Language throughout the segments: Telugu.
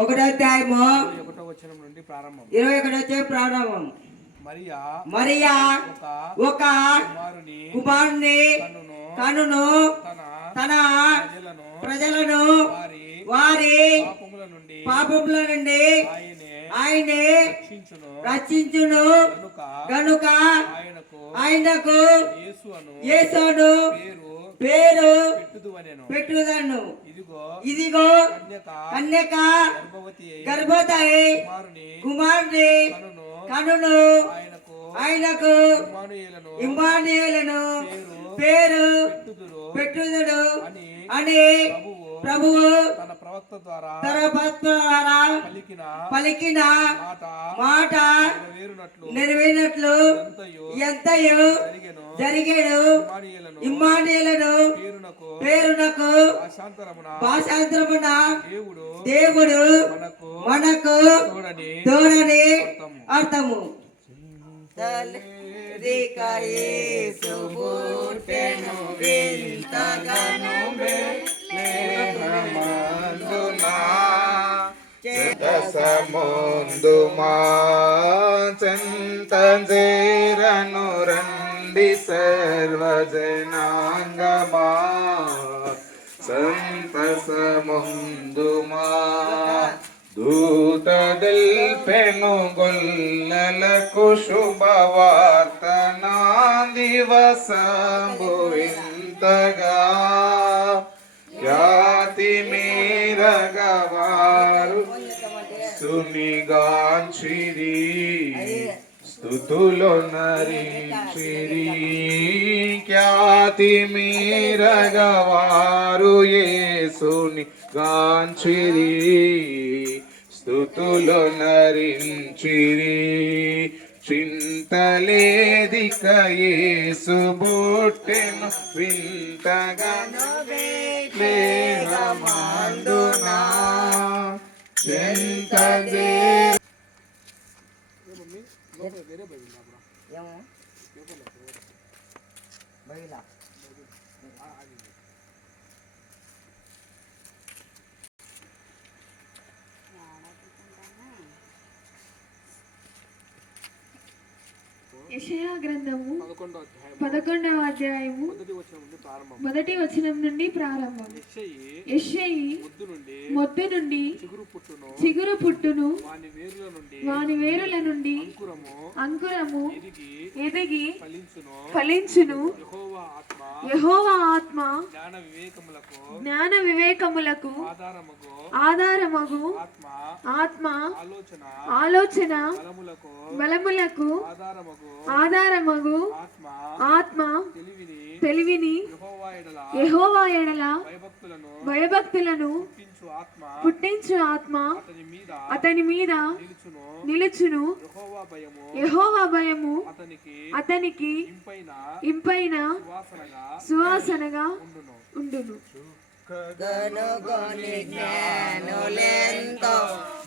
ఒకటో అధ్యాయము 21వ వచనం నుండి ప్రారంభం. 21వ వచనం ప్రారంభం. మరియా ఒక కుమారుని కనును తన ప్రజలను వారి పాపముల నుండి ఆయనే రక్షించును గనుక ఆయనకు యేసును పేరు పెట్టుదను. ఇదిగో కన్యక గర్భవతి కుమారుని కనును ఆయనకు ఇమ్మానుయేలును పేరు పెట్టుదుడు అని ప్రభువు తన ప్రవక్త ద్వారా పలికిన మాట నెరవేరినట్లు ఎంతయో జరిగేను. ఇమ్మానుయేలును పేరునకు భాషాంతరమున దేవుడు మనకు తోడని అర్థము. దశముందు మా చెంతజేరను రండి సర్వజనాంగమా సంతసముందు మా దూత దెల్పెను గొల్లలకు శుభవార్త నా దివసంబు ఇంతగా ఖ్యాతి మీరగవారు సునిగాంచిరి స్తుతులు నరించిరి ఖ్యాతి మీరగవారు యేసుని గాంచిరి స్తుతులు నరించిరి చింతలేదిక యేసు బుట్టెను వింతగను వేగమందునా చింతజే యెషయా గ్రంథము 11వ అధ్యాయము మొదటి వచనం నుండి ప్రారంభం. యెషయి మొద్దు నుండి చిగురు పుట్టును, వాని వేరుల నుండి అంకురము ఎదిగి ఫలించును. యెహోవా ఆత్మ జ్ఞాన వివేకములకు ఆధారమగు ఆత్మ ఆలోచన బలములకు ఆధారమగు ఆత్మ తెలివిని యెహోవా ఎడల భయభక్తులను పుట్టించు ఆత్మ అతని మీద నిలుచును. యెహోవా భయము అతనికి ఇంపైన సువాసనగా ఉండును. గనుగొని జ్ఞానులెంతో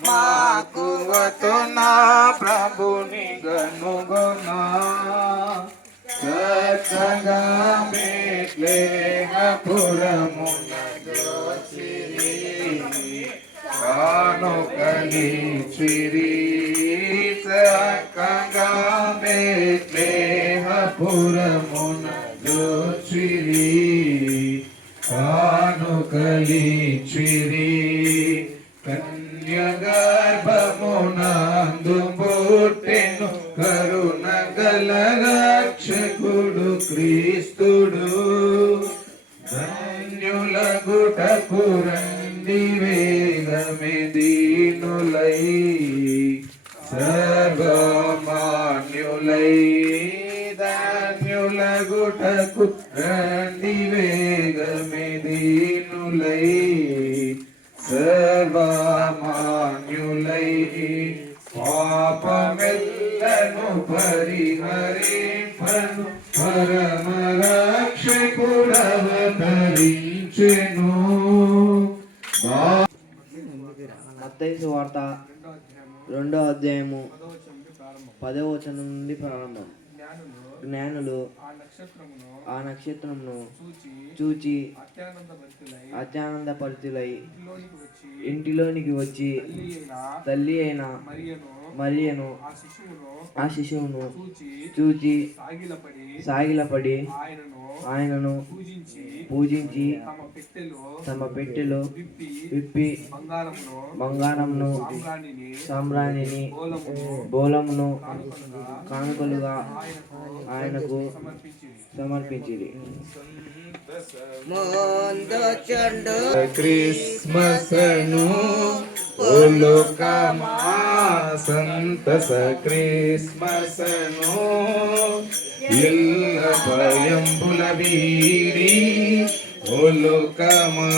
మాకువతునా ప్రభుని గనుగొనా చక్కగా బేత్లెహేమున జోసిరి కానుకలిచిరి చక్కగా బేత్లెహేమున జోసిరి కానుకలిచిరి కన్యగర్భమునందు పుట్టెను కరుణగల రక్షకుడు క్రీస్తుడు. ధన్యులగుటకు రండి వేగమే దీనులై సర్వమాన్యులై ధన్యులగుటకు రండి వేగమే దీనులై సర్వమాన్యులై పాపమెల్లను పరిహరింపను పరమ రక్షకుడవతరించెను. మత్తయి సువార్త 2వ అధ్యాయము 10వ వచనం నుండి ప్రారంభం. జ్ఞానులు ఆ నక్షత్రమును ఆ నక్షత్రమును చూచి చూచి అత్యానంద భరితులై అత్యానందపరుతులై ఇంటిలోనికి వచ్చి ఇంటిలోనికి వచ్చి తల్లి అయిన మరియను మరియను ఆ శిశువును చూచి చూచి సాగిలపడి ఆయనను ఆయనను పూజించి పూజించి తమ పెట్టెలో విప్పి బంగారంను సామ్రాణిని బోలమును కానుకలుగా ఆయనకు సమర్పించిరి. ముందు చుండు క్రిస్మస్ను ఓలోకమా సంతస క్రిస్మస్ను ఎల్ల భయంబుల వీడి ఓలోకమా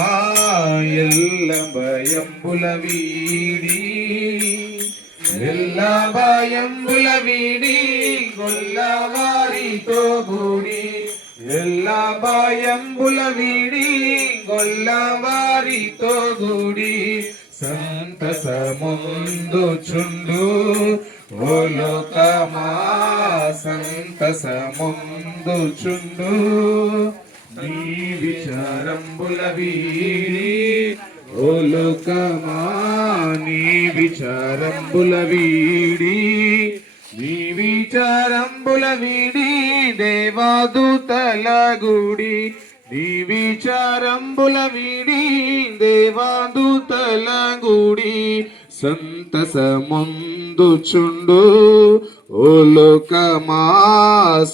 ఎల్ల భయంబుల వీడి ఎల్ల భయంబుల వీడి గొల్లవారితో కూడి ఎల్ల భయంబుల వీడి గొల్లవారితో కూడి సంతసముందు చుండు ఓలోకమా సంతసముందు చుండు నీ విచారంబుల వీడి ఓలోకమా నీ విచారంబుల వీడి నీ విచారంబుల వీడి దేవాదూతల గుడి నీ విచారంబుల వీడి దేవాదూతల గుడి సంతసముందు చుండు ఓలోకమా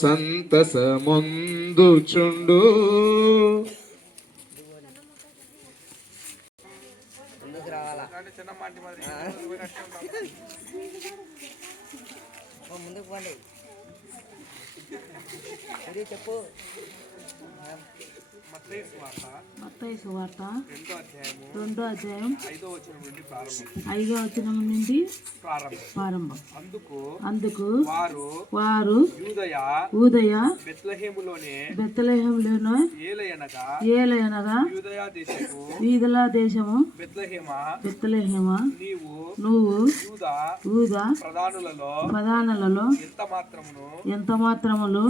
సంతసముందు చుండు. ముందుకు రావాలా ముందుకు పోండి ఇది చెప్పు. మత్తయి సువార్త 2వ అధ్యాయం 5వ వచనం నుండి ప్రారంభం. అందుకు వారు యూదయ బెత్లెహేములోనే ఏలయనగా యూదయ దేశము బెత్లెహేమ నువ్వు యూదా ప్రధానులలో ఎంత మాత్రములు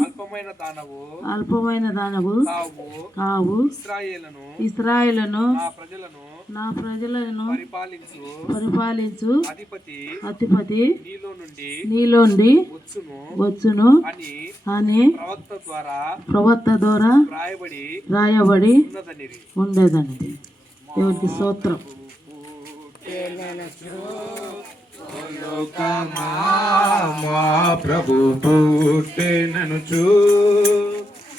అల్పమైన దానవు కావు. ఇశ్రాయేలును నా ప్రజలను పరిపాలించు అధిపతి నీలోండి వచ్చును అని ప్రవక్త ద్వారా రాయబడి ఉండేదని. దేవునికి స్తోత్రం. మా ప్రభు పుట్టెననుచు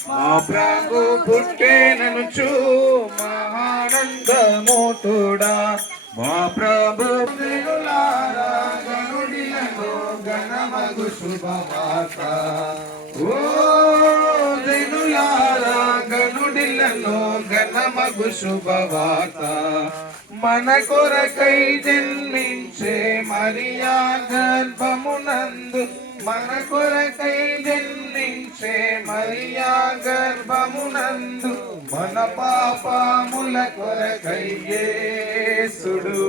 మా ప్రభు పుట్టెననుచు మహానందము తోడా మా ప్రభు దేవులారా గనుడిలలో గణమగు శుభవార్త. ఓ దేవులారా గనుడిలలో గణమగు శుభవార్త. మన కొరకై జన్మించే మరియా గర్భమునందు మన కొరకై జన్మించే మరియా గర్భమునందు మన పాపముల కొరకై యేసుడు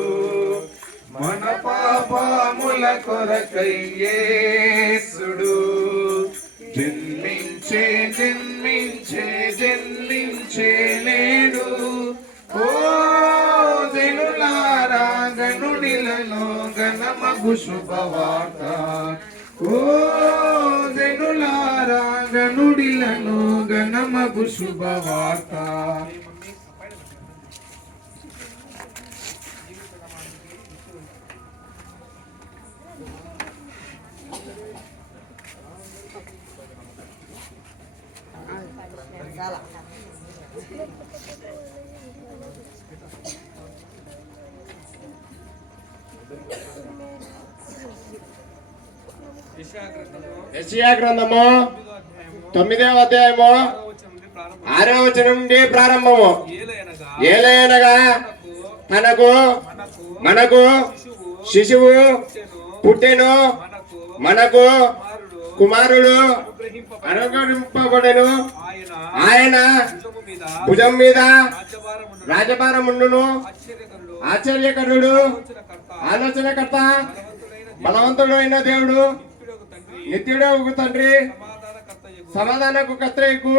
మన పాపముల కొరకై యేసుడు జన్మించే జన్మించే జన్మించే నేడు. ఓ జనులారా గనుడిలలో గణమగు శుభవార్త. ఓ జనులారా గనుడిలను గణమగు శుభవార్త. చాలా యెషయా గ్రంథము 9వ అధ్యాయము 6వ వచనం నుండి ప్రారంభము. ఏలయనగా తనకు మనకు శిశువు పుట్టెను, మనకు కుమారుడు అనుగ్రహింపబడెను. ఆయన భుజం మీద రాజభారముండును. ఆశ్చర్యకరుడు, ఆలోచనకర్త, బలవంతుడు అయిన దేవుడు, నిత్యుడు తండ్రి, సమాధానకు కర్తయ్యకు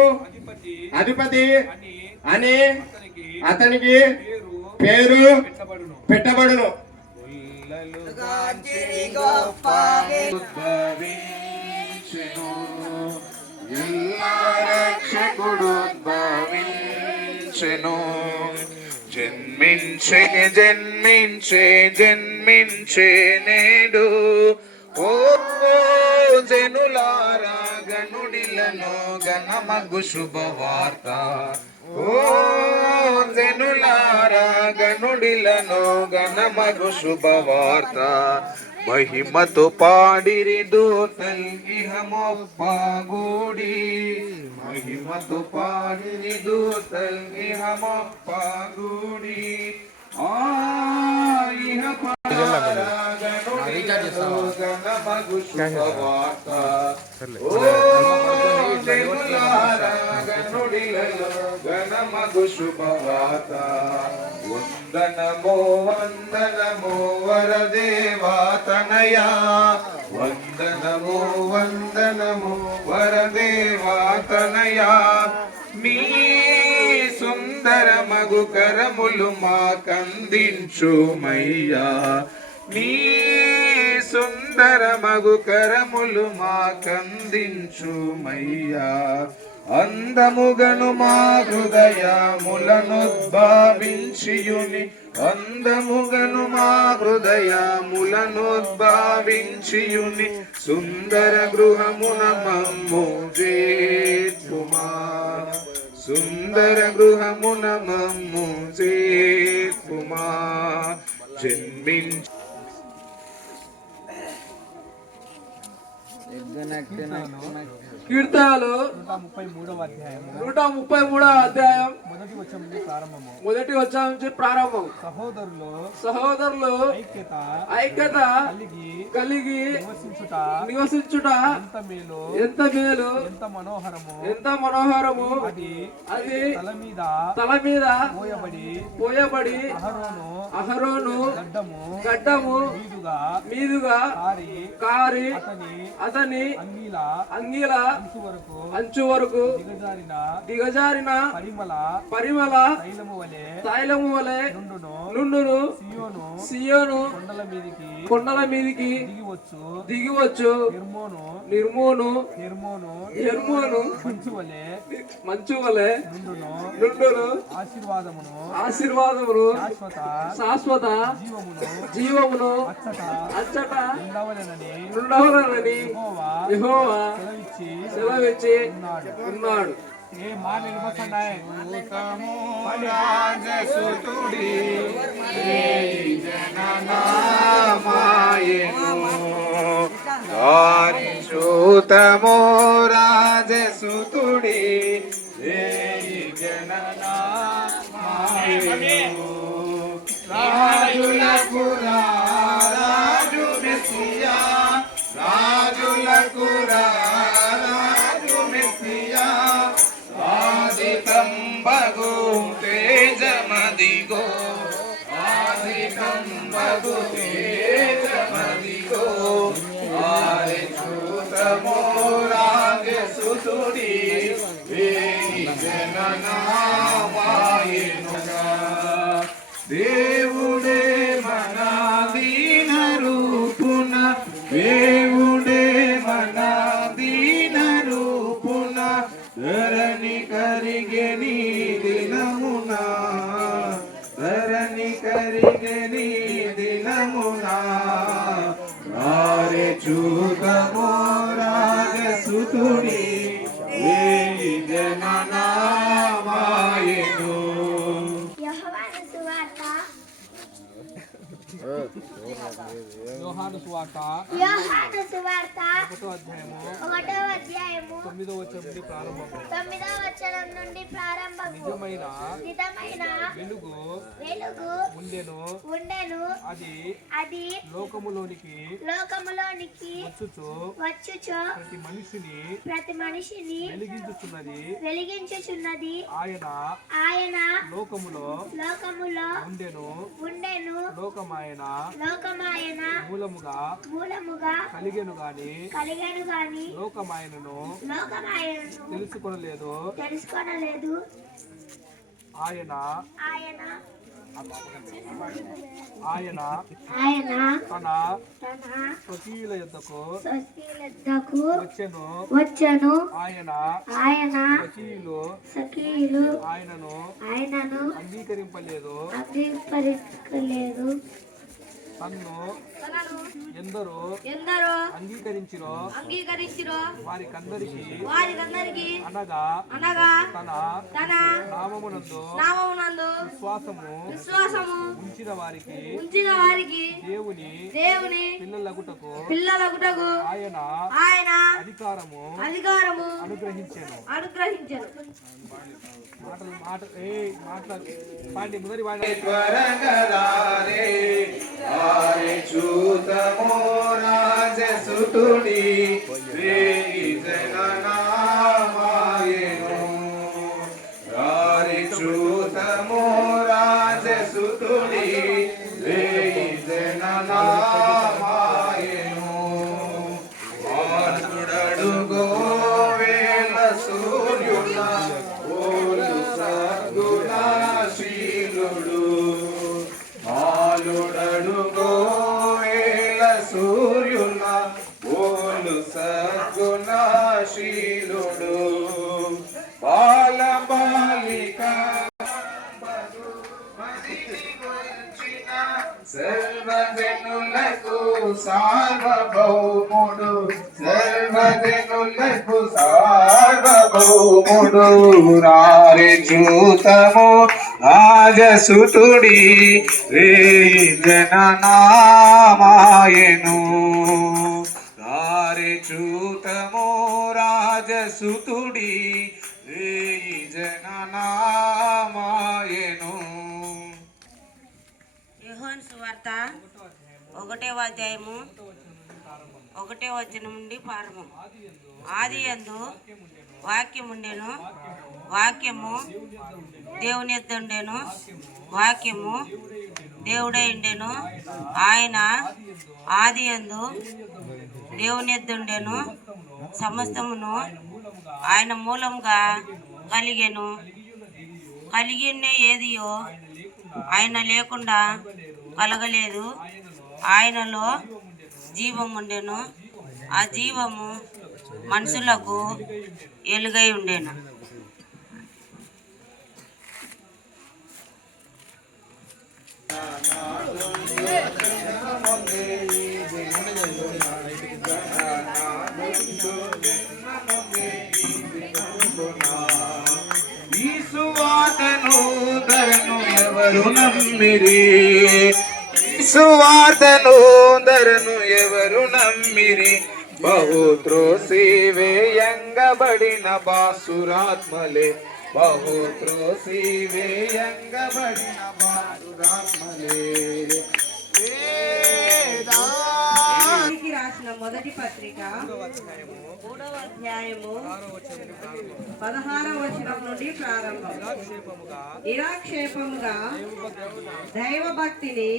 అధిపతి అని అతనికి పేరు పెట్టబడును. ఉద్భవించెను, ఎల్లా రక్షకుడు ఉద్భవించెను. జన్మించే జన్మించే జన్మించే నేడు ఓ జనులారా గనుడిలలో గణమగు శుభవార్త. ఓ జనులారా గనుడిలలో గణమగు శుభవార్త. మహిమతో పాడిరి దూతల్ ఇహమొప్పగూడి. మహిమతో పాడిరి దూతల్ ఇహమొప్పగూడి. ఇహ గణమగు శుభవార్త. ఓ జనులారా గనుడిలలో గణమగు శుభవార్త. వందనమో వందనమో వరదేవా తనయా. వందనమో వందనమో వరదేవా తనయా. నీ సుందర మగు కరములు మాకందించుమయ్యా. నీ సుందర మగు కరములు మాకందించుమయ్యా. అందముగను మా హృదయములనుద్భవించియుని. అందముగను మా హృదయములనుద్భవించియుని. సుందర గృహమున మమ్ము చేర్చుమా. సుందర గృహమున మమ్ము చేర్చుమా. జన్మించి కీర్తనలు 133వ అధ్యాయం మొదటి వచనం నుంచి ప్రారంభం. సహోదరులు ఐక్యత కలిగి నివసించుట ఎంత మేలు ఎంత మనోహరము. అది తల మీద పోయబడి అహరోను గడ్డము మీదుగా కారి అతని అంగీల అంచు వరకు దిగజారిన పరిమళ తైలము వలె నుండును. సియోను కొండల మీదికి దిగివచ్చు. నిర్మోను మంచు వలె నుండును. ఆశీర్వాదమును శాశ్వత జీవమును అచ్చట ఉండవలనని యెహోవా సెలవిచ్చి ఉన్నాడు. రాజసుతుడి జననామాయను రాజసుతుడి జననామాయను. రాజులకు రాజు మెస్సియా. రాజులకు రాజు మెస్సియా. ఆదికంబగు తేజమదిగో. ఆదికంబగు తేజమదిగో. ఆరి చూతమో రాజసుతుడి జననామాయనుగా. దేవుడే మన దీన రూపున. దేవుడే మన దీన రూపున. ధరణి కరిగెని దినమున. ధరణి కరిగెని దినమున. రారే చూతమో రాజసుతుడి జననామాయను. యోహాను సువార్త 1వ అధ్యాయము 9వ వచనం నుండి ప్రారంభం. నిజమైన వెలుగు ఉండెను. అది లోకములోనికి వచ్చుచు ప్రతి మనిషిని వెలిగించుచున్నది. ఆయన లోకములో ఉండెను. లోకమాయన మూలముగా కలిగెను గాని లోకమాయనను తెలుసుకొనలేదు. ఆయన తన స్వకీయుల యొద్దకు వచ్చెను. ఆయన స్వకీయులు ఆయనను అంగీకరింపలేదు. తన్ను ఎందరో అంగీకరించిరో వారికందరికి అనగా తన నామమునందు విశ్వాసము ఉంచిన వారికి దేవుని పిల్లలగుటకు ఆయన అధికారము అనుగ్రహించెను. పాండి మొదటి త్వరగరారే ఆరే చూతమో రాజసుతుడి వేగి జననామాయెను. ఆరే చూతమో రాజసుతుడి వేగి జననామాయెను. ఆరుడడుగో వేల సూర్యుల ఓలు సద్గుణశీలుడు. ఆలుడడుగో వేల సూర్యుల ఓలు సద్గుణశీలుడు. బాల బాలిక సర్వజనులకు సార్వభౌముడు. రారే చూతము రాజసుతుడి రేయి జననామాయెను. రారే చూతము రాజసుతుడి రేయి జననామాయెను. యోహాను సువార్త 1వ అధ్యాయము 1వ వచనం నుండి ప్రారంభం. ఆదియందు వాక్యముండెను, వాక్యము దేవుని యొద్ద ఉండెను, వాక్యము దేవుడై ఉండెను. ఆయన ఆదియందు దేవుని యొద్ద ఉండెను. సమస్తమును ఆయన మూలంగా కలిగెను. కలిగిన ఏదియో ఆయన లేకుండా కలగలేదు. ఆయనలో జీవం ఉండెను, ఆ జీవము మనుషులకు ఎలుగై ఉండెను. ఈ సువార్తను ధరను ఎవరు నమ్మిరి? సువార్తను ధరను ఎవరు నమ్మిరి? బహు త్రోసి వేయంగబడిన బాసురాత్మలే, బహు త్రోసి వేయంగబడిన బాసురాత్మలే. రాసిన మొదటి పత్రిక 3వ అధ్యాయము 16వ వచనం నుండి ప్రారంభం. నిరాక్షేపముగా దైవ భక్తిని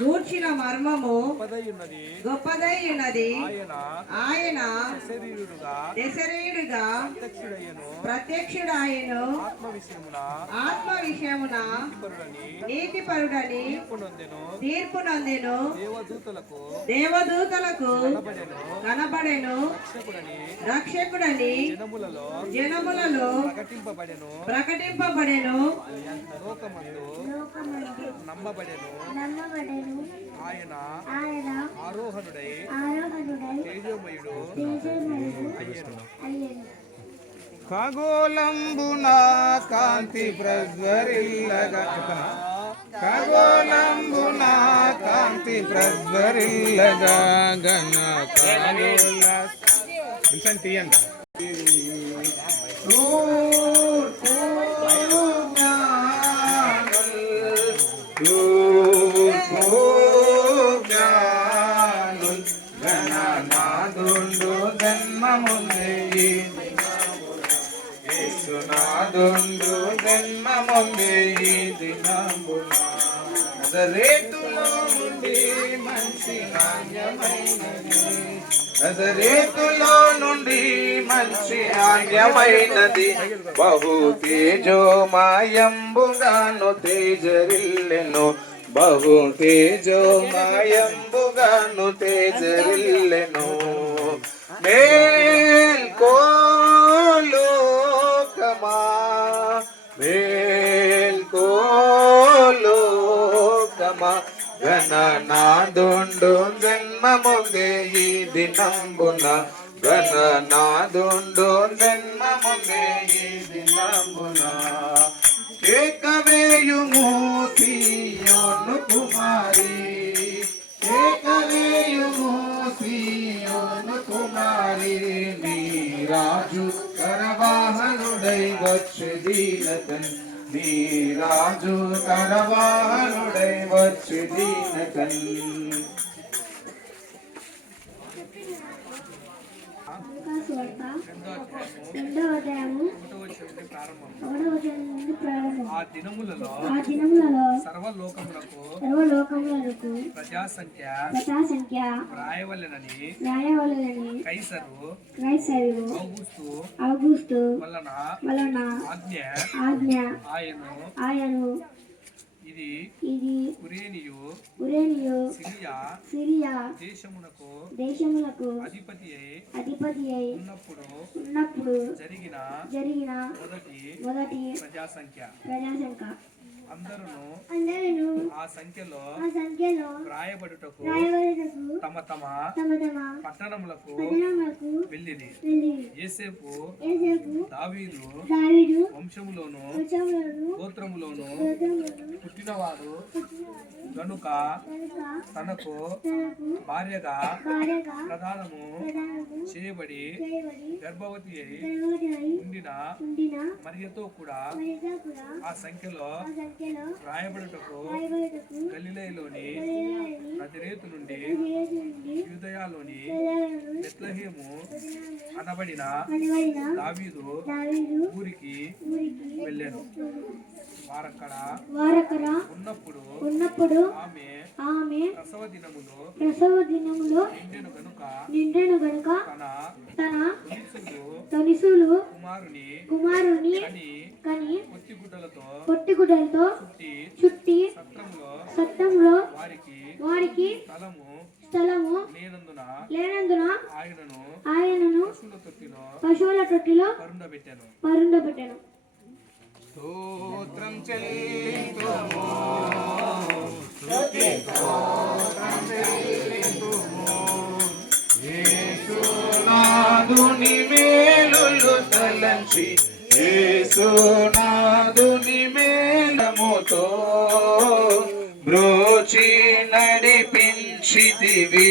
గూర్చిన మర్మము గొప్పదై ఉన్నది. ఆయన దశరీరుగా ప్రత్యక్షుడాయను, ఆత్మ విషయమున నీతిపరుడని తీర్పునందెను. దేవదూతలకు కనబడెను, రక్షకుడని జనములలో ప్రకటింపబడెను. నమ్మబడెను. ఆయన ఆరోహణుడై తేజోమయుడు అయ్యెను. ఖగోళంబున కాంతి ప్రజ్వరిల్లగా, ఖగోళంబున కాంతి ప్రజ్వరిల్లగా గణ ఖగోళ తీయండి. గణనాదుండు జన్మముందే యేసునాదుండు జన్మముందే ఈ దినమున రేతులో నుండి మంచి నాణ్యమైనది నజరేతులో నుండి మంచి నాణ్యమైనది బహు తేజోమయంబుగాను తేజరిల్లెను బహు తేజోమయంబుగాను తేజరిల్లెను మేల్కోలోకమా మేల్కోలోకమా గణనాదుండు జన్మముందే ఈ దినంబున గణనాదుండు జన్మముందే ఈ దినంబున ఏకవేయుము సియోను కుమారి ఏకవేయుము సియోను కుమారి నీ రాజు కరవాహనుడై వచ్చే దీనకన్ నీ రాజు కరవాహనుడై వచ్చే దీనకన్ రెండవ అధ్యాయము ఒకటవ వచనం నుండి ప్రారంభం. ఆ దినములలో సర్వలోకములకు ప్రజాసంఖ్య వ్రాయవలెనని కైసరు ఔగుస్తు వలన ఆజ్ఞ ఆయను ఇది కురేనియు సిరియా దేశమునకు అధిపతి అయి ఉన్నప్పుడు జరిగిన మొదటి ప్రజాసంఖ్య అందరూ ఆ సంఖ్యలో వ్రాయబడుటకు తమ తమ పట్టణములకు వెళ్ళిరి. యోసేపు దావీదు వంశములోను గోత్రములోను పుట్టినవాడు గనుక తనకు భార్యగా ప్రదానము చేయబడి గర్భవతి అయి ఉండిన మరియతో కూడా ఆ సంఖ్యలో రాయబడుటకు గలిలయలోని నజరేతు నుండి యూదయలోని బెత్లెహేము అనబడిన దావీదు ఊరికి వెళ్ళెను. వారక్కడ ఉన్నప్పుడు ఆమె ప్రసవ దినములో నిండెను గనుక తన తొనిసులు కుమారుని కని పొట్టిగుడ్డలతో చుట్టి సత్రంలో వారికి స్థలము లేనందున ఆయనను పశువుల తొట్టిలో పరుండబెట్టెను. స్తోత్రం చెల్లింతుము స్తుతి స్తోత్రం చెల్లింతుము యేసునాథుని మేలులు తలంచి యేసునాథుని మేలముతో బ్రోచి నడిపించితివి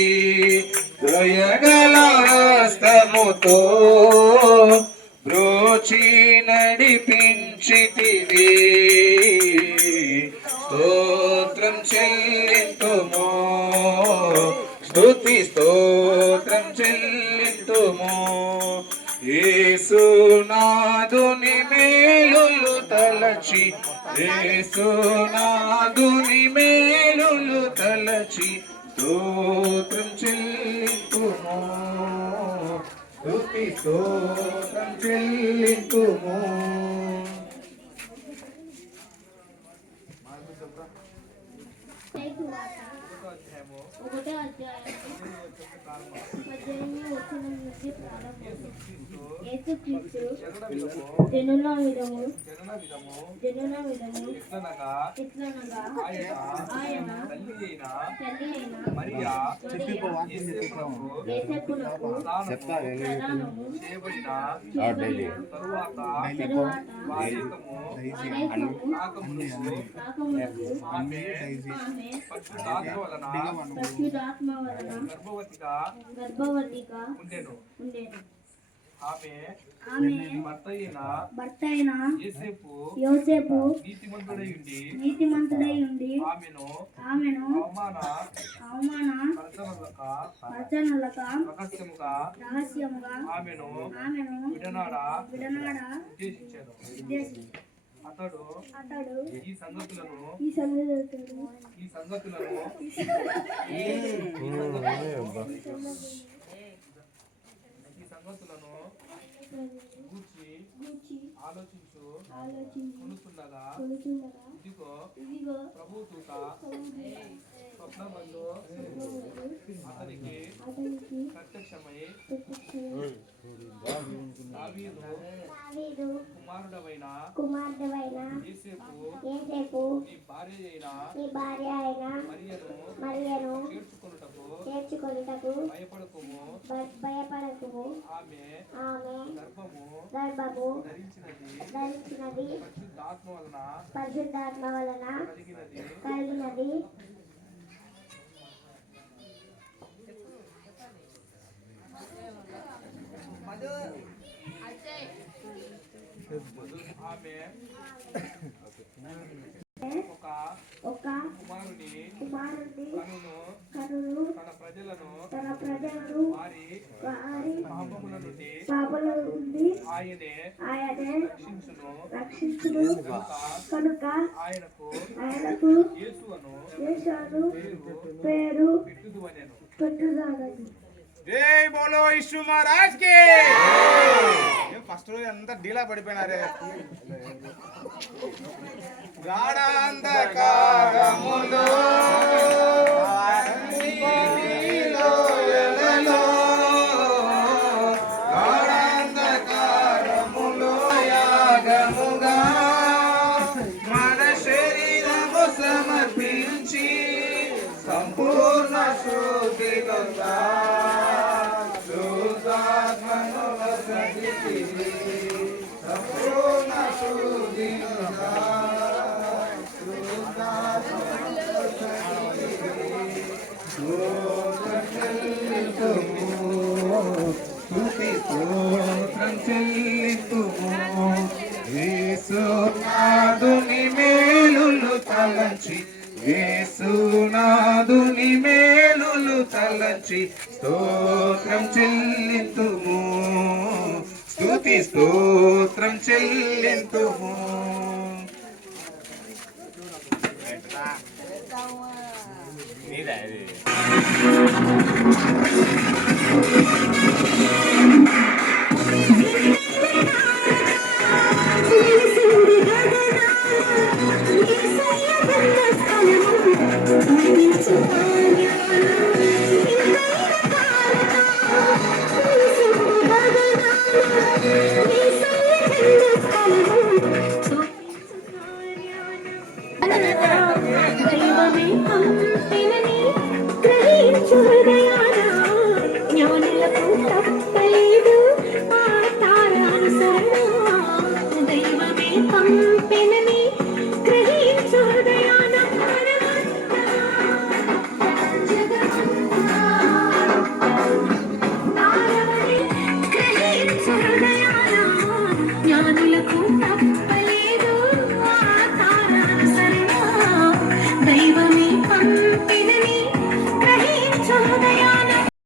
దయగల హస్తముతో బ్రోచి నడిపించితివి స్తోత్రం చెల్లింతుము స్తుతి స్తోత్రం చెల్లింతుము యేసునాథుని మేలులు తలచి యేసునాథుని మేలులు తలచి స్తోత్రం చెల్లింతుము స్తుతి స్తోత్రం చెల్లింతుము. ఒకటో అధ్యాయం 18వ వచనం నుండి ప్రారంభం. యేసుక్రీస్తు జనన విధము ఎట్లనగా ఆయన తల్లి అయిన మరియా యేసప్పునకు ప్రదానము చేయబడిన తరువాత ఆమె పరిశుద్ధాత్మ వలన గర్భవతిగా ఉండెను. ఆమె భర్త అయిన యోసేపు నీతిమంతుడై ఉండి ఆమెను అవమాన పరచనలక రహస్యముగా ఆమెను విడనాడ ఉద్దేశించారు. అతడు అతడు ఈ సంగతులను ఈ సంగతులను ఈ సంగతులను గూర్చి గూర్చి ఆలోచించు ఆలోచించి కొనుచుండగా కొనుచుండగా ఇదిగో ఇదిగో ప్రభు దూత స్వప్నమందు అతనికి అతనికి ప్రత్యక్షమై ప్రత్యక్షమై దావీదు కుమారుడవైన యోసేపు నీ భార్య అయిన మరియను చేర్చుకొనుటకు చేర్చుకొనుటకు భయపడకుము ఆమె గర్భము ధరించినది పరిశుద్ధాత్మ వలన కలిగినది. మధు ఆమె ఒక కుమారుని కనును తన ప్రజలను వారి పాపముల నుండి ఆయనే రక్షించును కనుక ఆయనకు యేసు అను పేరు పెట్టుదానని. జై బోలో ఇష్యూ మహారాజ్ కి ఫస్ట్ రోజు అంతా డీలా పడిపోయినారే. గాఢాంధకారములో గాఢాంధకారములో యాగముగా మన శరీరము సమర్పించి సంపూర్ణ శుద్ధిలో సంపూర్ణ శుద్ధిలో స్తోత్రం చెల్లింతుము యేసునాథుని మేలులు తలంచి యేసునాథుని మేలులు తలంచి స్తోత్రం చెల్లింతుము స్తుతి స్తోత్రం చెల్లింతుము. దైవమే పంపినని గ్రహించు హృదయాన జ్ఞానులకు తప్పలేదు ఆ తారానుసరణ. దైవమే పంపినని గ్రహించు హృదయాన గ్రహించు హృదయాన జ్ఞానులకు తప్పలేదు ఆ తారానుసరణ. దైవమే పంపినని గ్రహించు హృదయాన